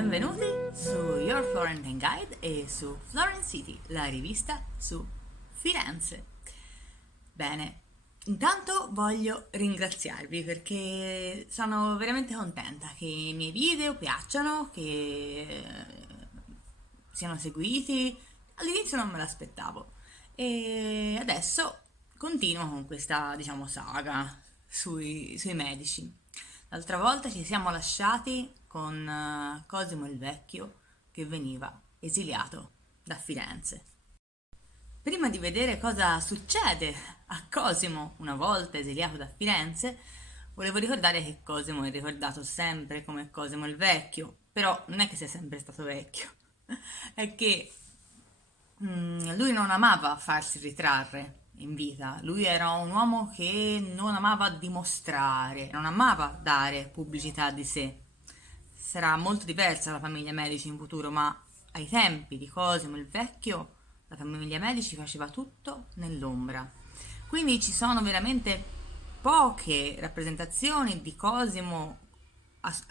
benvenuti su Your Florentine Guide e su Florence City, la rivista su Firenze. Bene, intanto voglio ringraziarvi perché sono veramente contenta che i miei video piacciono, che siano seguiti. All'inizio non me l'aspettavo e adesso continuo con questa, saga sui medici. L'altra volta ci siamo lasciati con Cosimo il Vecchio che veniva esiliato da Firenze. Prima di vedere cosa succede a Cosimo una volta esiliato da Firenze, volevo ricordare che Cosimo è ricordato sempre come Cosimo il Vecchio, però non è che sia sempre stato vecchio, è che lui non amava farsi ritrarre in vita, lui era un uomo che non amava dimostrare, non amava dare pubblicità di sé. Sarà molto diversa la famiglia Medici in futuro, ma ai tempi di Cosimo il Vecchio la famiglia Medici faceva tutto nell'ombra. Quindi ci sono veramente poche rappresentazioni di Cosimo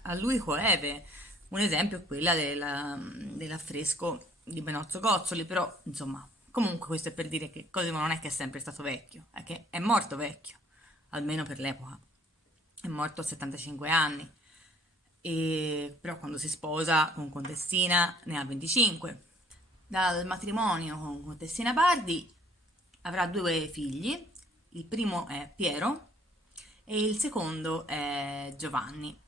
a lui coeve. Un esempio è quella dell'affresco di Benozzo Gozzoli, però insomma, comunque questo è per dire che Cosimo non è che è sempre stato vecchio, è che è morto vecchio, almeno per l'epoca. È morto a 75 anni, però quando si sposa con Contessina ne ha 25. Dal matrimonio con Contessina Bardi avrà due figli, il primo è Piero e il secondo è Giovanni.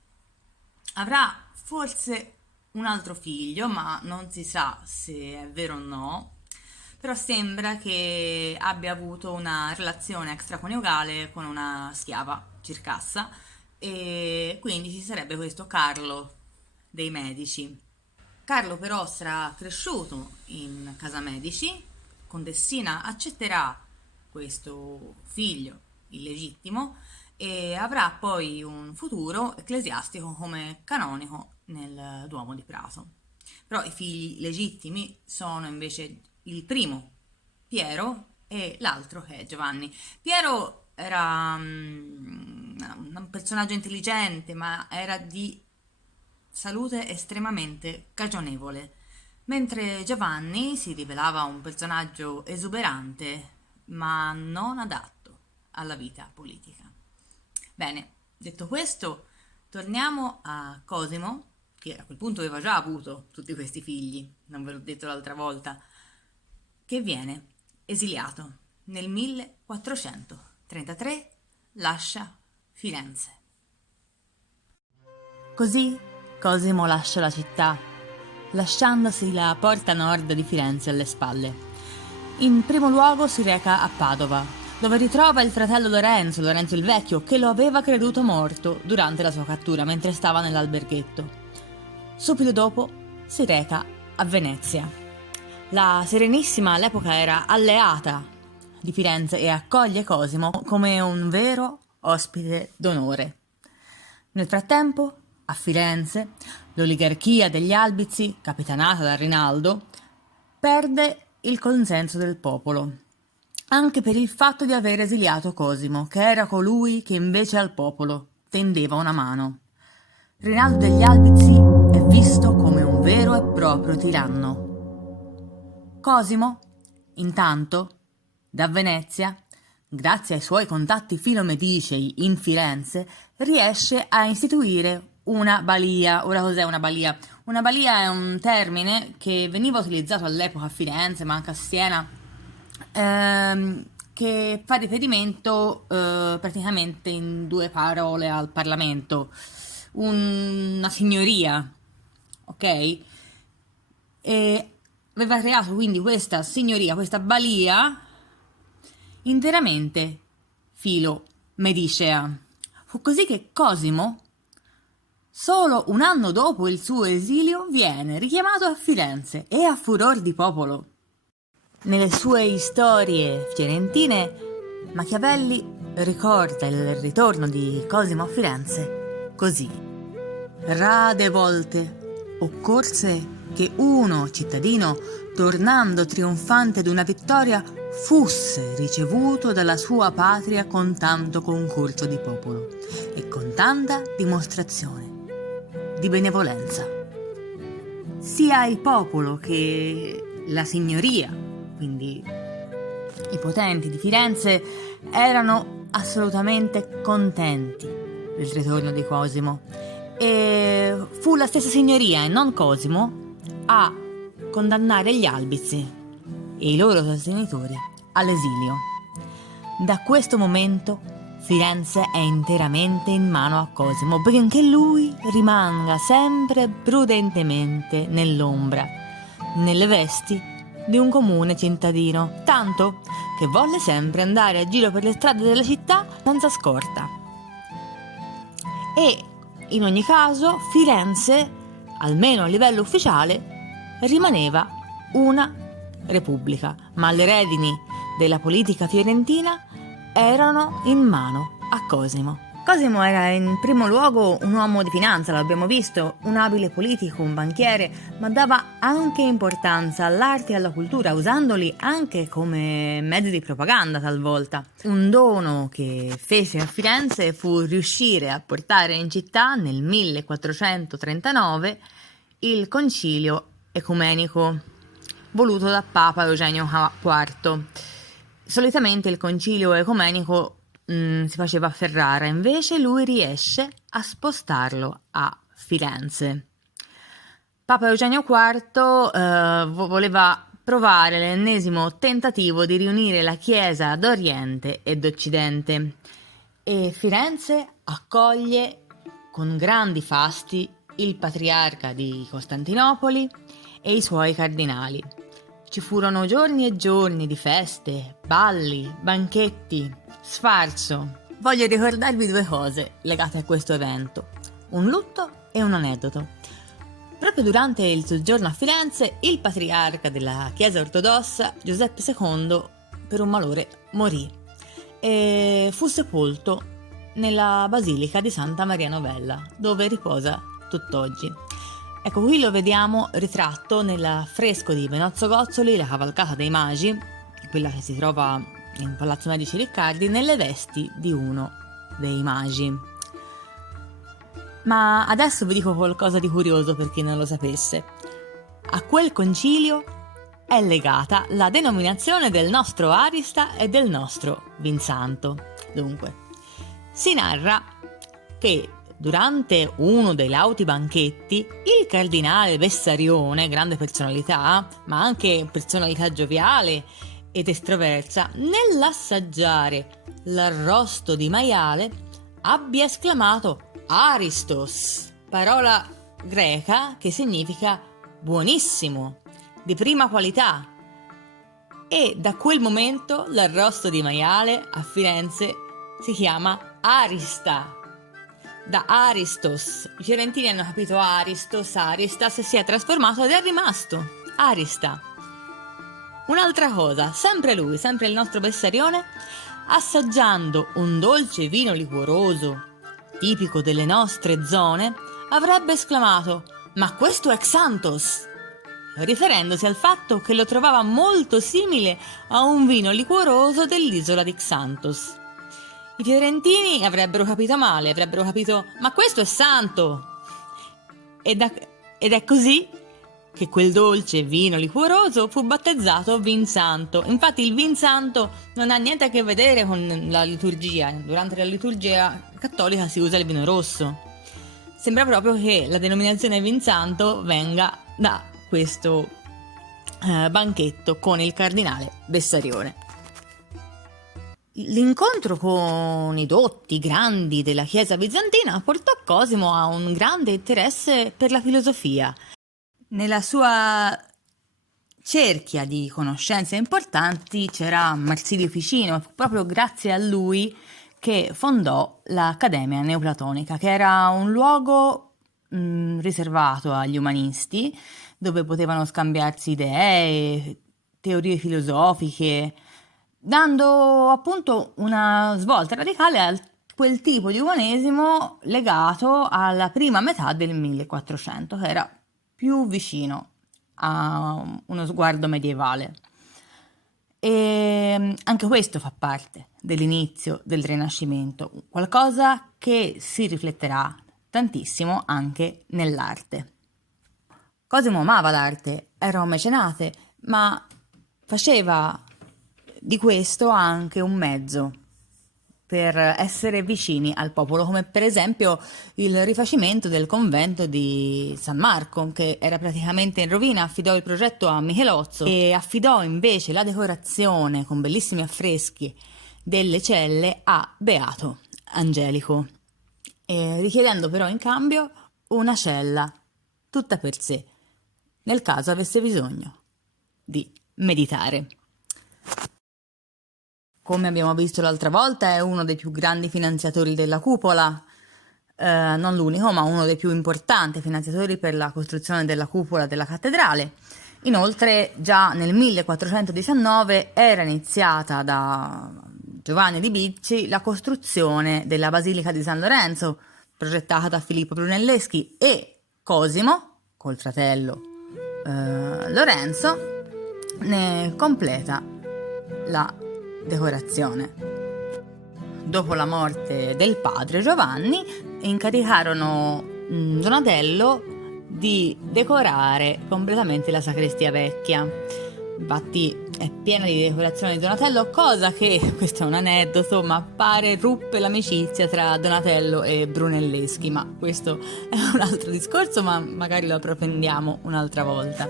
Avrà forse un altro figlio, ma non si sa se è vero o no, però sembra che abbia avuto una relazione extraconiugale con una schiava circassa e quindi ci sarebbe questo Carlo dei Medici. Carlo però sarà cresciuto in casa Medici, Contessina accetterà questo figlio illegittimo e avrà poi un futuro ecclesiastico come canonico nel Duomo di Prato. Però i figli legittimi sono invece il primo, Piero, e l'altro che è Giovanni. Piero era un personaggio intelligente, ma era di salute estremamente cagionevole, mentre Giovanni si rivelava un personaggio esuberante, ma non adatto alla vita politica. Bene, detto questo, torniamo a Cosimo, che a quel punto aveva già avuto tutti questi figli, non ve l'ho detto l'altra volta, che viene esiliato nel 1433, lascia Firenze. Così Cosimo lascia la città, lasciandosi la porta nord di Firenze alle spalle. In primo luogo si reca a Padova, dove ritrova il fratello Lorenzo il Vecchio, che lo aveva creduto morto durante la sua cattura mentre stava nell'alberghetto. Subito dopo si reca a Venezia. La Serenissima all'epoca era alleata di Firenze e accoglie Cosimo come un vero ospite d'onore. Nel frattempo, a Firenze, l'oligarchia degli Albizi, capitanata da Rinaldo, perde il consenso del popolo, anche per il fatto di aver esiliato Cosimo, che era colui che invece al popolo tendeva una mano. Rinaldo degli Albizi è visto come un vero e proprio tiranno. Cosimo, intanto, da Venezia, grazie ai suoi contatti filomedicei in Firenze, riesce a istituire una balia. Ora cos'è una balia? Una balia è un termine che veniva utilizzato all'epoca a Firenze, ma anche a Siena, che fa riferimento praticamente in due parole al Parlamento. Una signoria, ok? E aveva creato quindi questa signoria, questa balia interamente filo-medicea. Fu così che Cosimo, solo un anno dopo il suo esilio, viene richiamato a Firenze e a furor di popolo. Nelle sue storie fiorentine, Machiavelli ricorda il ritorno di Cosimo a Firenze così: rade volte occorse che uno cittadino, tornando trionfante d'una vittoria, fosse ricevuto dalla sua patria con tanto concorso di popolo e con tanta dimostrazione di benevolenza. sia il popolo che la signoria, quindi i potenti di Firenze, erano assolutamente contenti del ritorno di Cosimo, e fu la stessa signoria e non Cosimo a condannare gli Albizi e i loro sostenitori all'esilio. Da questo momento Firenze è interamente in mano a Cosimo, benché lui rimanga sempre prudentemente nell'ombra, nelle vesti di un comune cittadino, tanto che volle sempre andare a giro per le strade della città senza scorta. E in ogni caso Firenze, almeno a livello ufficiale, rimaneva una repubblica, ma le redini della politica fiorentina erano in mano a Cosimo. Cosimo era in primo luogo un uomo di finanza, l'abbiamo visto, un abile politico, un banchiere, ma dava anche importanza all'arte e alla cultura, usandoli anche come mezzi di propaganda talvolta. Un dono che fece a Firenze fu riuscire a portare in città nel 1439 il concilio ecumenico voluto da Papa Eugenio IV. Solitamente il concilio ecumenico si faceva a Ferrara, invece lui riesce a spostarlo a Firenze. Papa Eugenio IV voleva provare l'ennesimo tentativo di riunire la Chiesa d'Oriente e d'Occidente, e Firenze accoglie con grandi fasti il patriarca di Costantinopoli e i suoi cardinali. Ci furono giorni e giorni di feste, balli, banchetti, sfarzo. Voglio ricordarvi due cose legate a questo evento, un lutto e un aneddoto. Proprio durante il soggiorno a Firenze, il patriarca della Chiesa ortodossa, Giuseppe II, per un malore morì e fu sepolto nella Basilica di Santa Maria Novella, dove riposa tutt'oggi. Ecco, qui lo vediamo ritratto nel affresco di Benozzo Gozzoli, La cavalcata dei magi, quella che si trova in Palazzo Medici Riccardi, nelle vesti di uno dei magi. Ma adesso vi dico qualcosa di curioso per chi non lo sapesse. A quel concilio è legata la denominazione del nostro Arista e del nostro Vinsanto. Dunque, si narra che durante uno dei lauti banchetti, il cardinale Vessarione, grande personalità, ma anche personalità gioviale ed estroversa, nell'assaggiare l'arrosto di maiale, abbia esclamato Aristos, parola greca che significa buonissimo, di prima qualità. E da quel momento l'arrosto di maiale a Firenze si chiama Arista. Da Aristos, i fiorentini hanno capito Aristos, Aristas, e si è trasformato ed è rimasto Arista. Un'altra cosa, sempre lui, sempre il nostro Vessarione, assaggiando un dolce vino liquoroso tipico delle nostre zone, avrebbe esclamato «Ma questo è Xanthos!», riferendosi al fatto che lo trovava molto simile a un vino liquoroso dell'isola di Xanthos. I fiorentini avrebbero capito male, avrebbero capito «Ma questo è santo!». Ed è così che quel dolce vino liquoroso fu battezzato Vinsanto. Infatti il Vinsanto non ha niente a che vedere con la liturgia. Durante la liturgia cattolica si usa il vino rosso. Sembra proprio che la denominazione Vinsanto venga da questo banchetto con il cardinale Vessarione. L'incontro con i dotti grandi della Chiesa bizantina portò Cosimo a un grande interesse per la filosofia. Nella sua cerchia di conoscenze importanti c'era Marsilio Ficino, fu proprio grazie a lui che fondò l'Accademia Neoplatonica, che era un luogo riservato agli umanisti, dove potevano scambiarsi idee, teorie filosofiche, dando appunto una svolta radicale a quel tipo di umanesimo legato alla prima metà del 1400, che era più vicino a uno sguardo medievale. E anche questo fa parte dell'inizio del Rinascimento, qualcosa che si rifletterà tantissimo anche nell'arte. Cosimo amava l'arte, era un mecenate, ma faceva di questo anche un mezzo per essere vicini al popolo, come per esempio il rifacimento del convento di San Marco, che era praticamente in rovina. Affidò il progetto a Michelozzo e affidò invece la decorazione con bellissimi affreschi delle celle a Beato Angelico, richiedendo però in cambio una cella tutta per sé, nel caso avesse bisogno di meditare. Come abbiamo visto l'altra volta, è uno dei più grandi finanziatori della cupola, non l'unico, ma uno dei più importanti finanziatori per la costruzione della cupola della cattedrale. Inoltre, già nel 1419 era iniziata da Giovanni di Bicci la costruzione della Basilica di San Lorenzo, progettata da Filippo Brunelleschi, e Cosimo, col fratello Lorenzo, ne completa la decorazione. Dopo la morte del padre Giovanni, incaricarono Donatello di decorare completamente la sacrestia vecchia. Infatti è piena di decorazioni di Donatello, cosa che, questo è un aneddoto, ma pare ruppe l'amicizia tra Donatello e Brunelleschi, ma questo è un altro discorso, ma magari lo approfondiamo un'altra volta.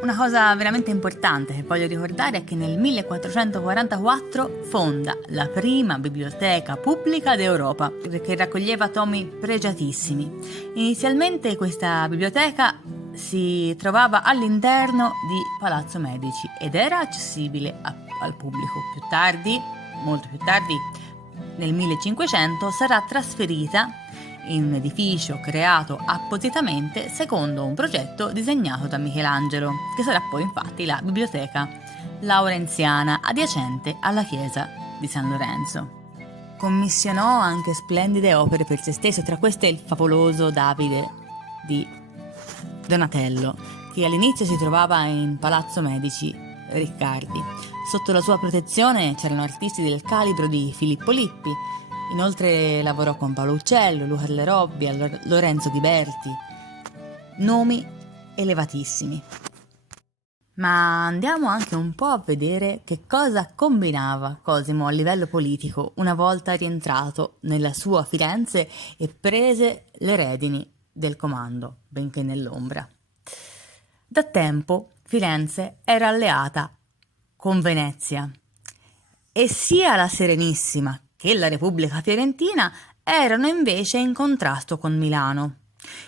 Una cosa veramente importante che voglio ricordare è che nel 1444 fonda la prima biblioteca pubblica d'Europa, che raccoglieva tomi pregiatissimi. Inizialmente questa biblioteca si trovava all'interno di Palazzo Medici ed era accessibile al pubblico. Più tardi, molto più tardi, nel 1500, sarà trasferita in un edificio creato appositamente secondo un progetto disegnato da Michelangelo, che sarà poi infatti la Biblioteca Laurenziana adiacente alla chiesa di San Lorenzo. Commissionò anche splendide opere per se stesso, tra queste il favoloso Davide di Donatello, che all'inizio si trovava in Palazzo Medici Riccardi. Sotto la sua protezione c'erano artisti del calibro di Filippo Lippi. Inoltre lavorò con Paolo Uccello, Luca delle Robbia, Lorenzo Ghiberti, nomi elevatissimi. Ma andiamo anche un po' a vedere che cosa combinava Cosimo a livello politico una volta rientrato nella sua Firenze e prese le redini del comando, benché nell'ombra. Da tempo Firenze era alleata con Venezia e sia la Serenissima che la Repubblica Fiorentina erano invece in contrasto con Milano.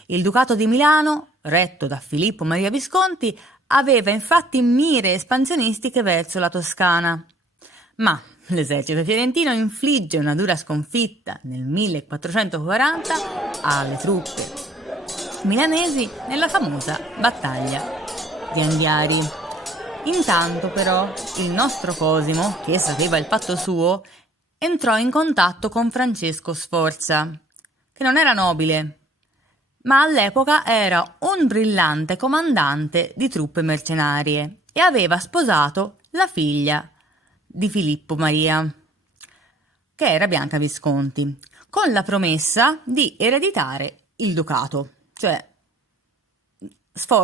Il Ducato di Milano, retto da Filippo Maria Visconti, aveva infatti mire espansionistiche verso la Toscana. Ma l'esercito fiorentino infligge una dura sconfitta nel 1440 alle truppe milanesi nella famosa battaglia di Anghiari. Intanto però il nostro Cosimo, che sapeva il fatto suo, entrò in contatto con Francesco Sforza, che non era nobile, ma all'epoca era un brillante comandante di truppe mercenarie e aveva sposato la figlia di Filippo Maria, che era Bianca Visconti, con la promessa di ereditare il ducato. Cioè,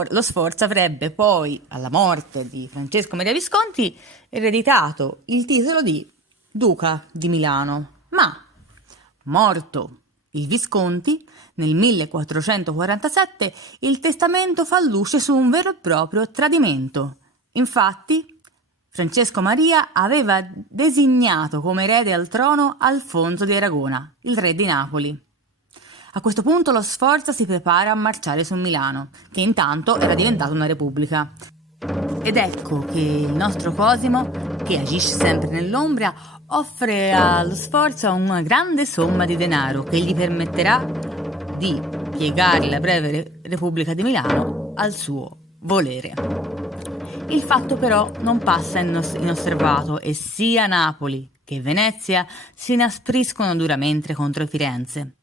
lo Sforza avrebbe poi, alla morte di Francesco Maria Visconti, ereditato il titolo di Duca di Milano, ma morto il Visconti nel 1447 il testamento fa luce su un vero e proprio tradimento. Infatti Francesco Maria aveva designato come erede al trono Alfonso di Aragona, il re di Napoli. A questo punto lo Sforza si prepara a marciare su Milano, che intanto era diventata una repubblica. Ed ecco che il nostro Cosimo, che agisce sempre nell'ombra, offre allo Sforza una grande somma di denaro che gli permetterà di piegare la breve Repubblica di Milano al suo volere. Il fatto però non passa inosservato e sia Napoli che Venezia si inaspriscono duramente contro Firenze.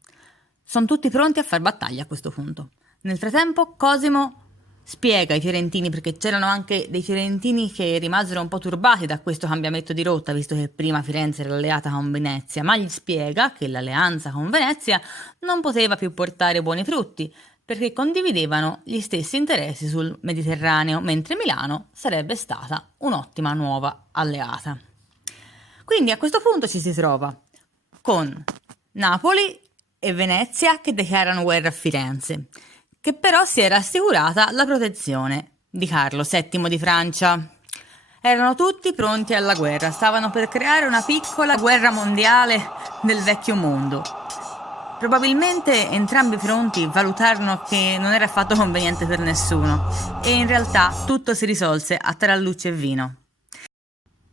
Sono tutti pronti a far battaglia a questo punto. Nel frattempo Cosimo spiega ai fiorentini, perché c'erano anche dei fiorentini che rimasero un po' turbati da questo cambiamento di rotta, visto che prima Firenze era alleata con Venezia, ma gli spiega che l'alleanza con Venezia non poteva più portare buoni frutti, perché condividevano gli stessi interessi sul Mediterraneo, mentre Milano sarebbe stata un'ottima nuova alleata. Quindi a questo punto ci si trova con Napoli e Venezia che dichiarano guerra a Firenze, che però si era assicurata la protezione di Carlo VII di Francia. Erano tutti pronti alla guerra, stavano per creare una piccola guerra mondiale del vecchio mondo. Probabilmente entrambi i fronti valutarono che non era affatto conveniente per nessuno e in realtà tutto si risolse a tarallucce e vino.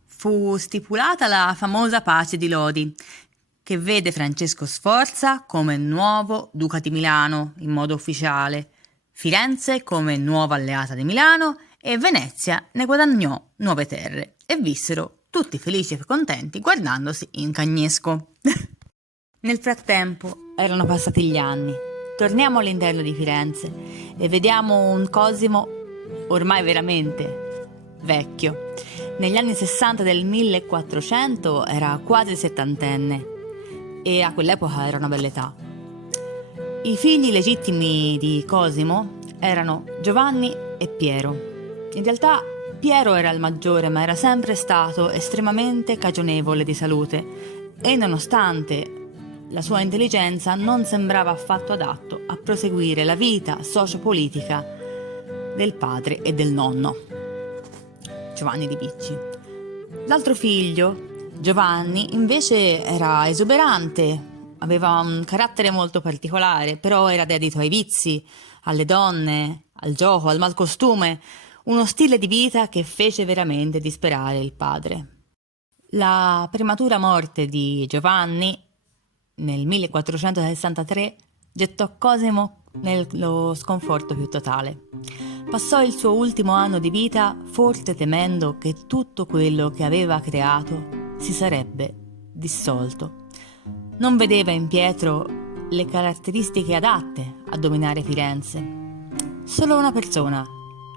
Fu stipulata la famosa pace di Lodi, che vede Francesco Sforza come nuovo duca di Milano in modo ufficiale, Firenze come nuova alleata di Milano e Venezia ne guadagnò nuove terre e vissero tutti felici e contenti guardandosi in cagnesco. Nel frattempo erano passati gli anni. Torniamo all'interno di Firenze e vediamo un Cosimo ormai veramente vecchio. Negli anni 60 del 1400 era quasi settantenne e a quell'epoca era una bella età. I figli legittimi di Cosimo erano Giovanni e Piero. In realtà Piero era il maggiore, ma era sempre stato estremamente cagionevole di salute e nonostante la sua intelligenza non sembrava affatto adatto a proseguire la vita sociopolitica del padre e del nonno, Giovanni di Bicci. L'altro figlio, Giovanni, invece era esuberante, aveva un carattere molto particolare, però era dedito ai vizi, alle donne, al gioco, al malcostume, uno stile di vita che fece veramente disperare il padre. La prematura morte di Giovanni nel 1463 gettò Cosimo nello sconforto più totale. Passò il suo ultimo anno di vita forse temendo che tutto quello che aveva creato si sarebbe dissolto. Non vedeva in Pietro le caratteristiche adatte a dominare Firenze. Solo una persona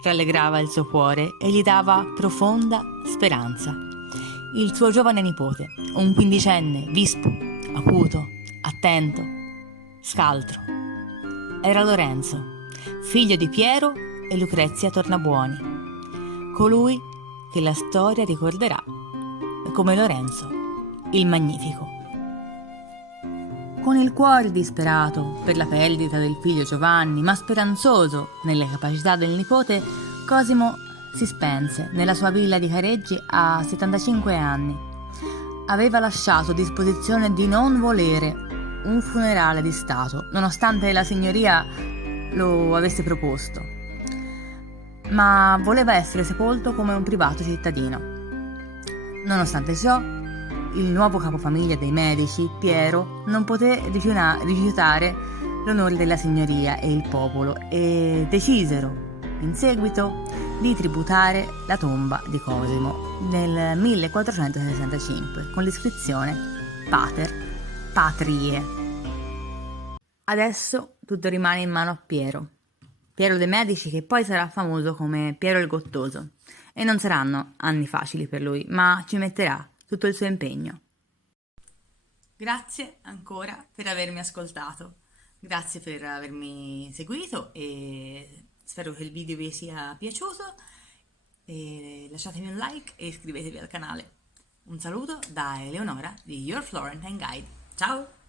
rallegrava il suo cuore e gli dava profonda speranza. Il suo giovane nipote, un quindicenne vispo, acuto, attento, scaltro. Era Lorenzo, figlio di Piero e Lucrezia Tornabuoni, colui che la storia ricorderà come Lorenzo il Magnifico. Con il cuore disperato per la perdita del figlio Giovanni, ma speranzoso nelle capacità del nipote, Cosimo si spense nella sua villa di Careggi a 75 anni. Aveva lasciato disposizione di non volere un funerale di Stato, nonostante la signoria lo avesse proposto, ma voleva essere sepolto come un privato cittadino. Nonostante ciò, il nuovo capofamiglia dei Medici, Piero, non poté rifiutare l'onore della signoria e il popolo e decisero, in seguito, di tributare la tomba di Cosimo nel 1465 con l'iscrizione Pater Patrie. Adesso tutto rimane in mano a Piero dei Medici, che poi sarà famoso come Piero il Gottoso, e non saranno anni facili per lui, ma ci metterà tutto il suo impegno. Grazie ancora per avermi ascoltato, grazie per avermi seguito e spero che il video vi sia piaciuto. E lasciatemi un like e iscrivetevi al canale. Un saluto da Eleonora di Your Florentine Guide. Ciao!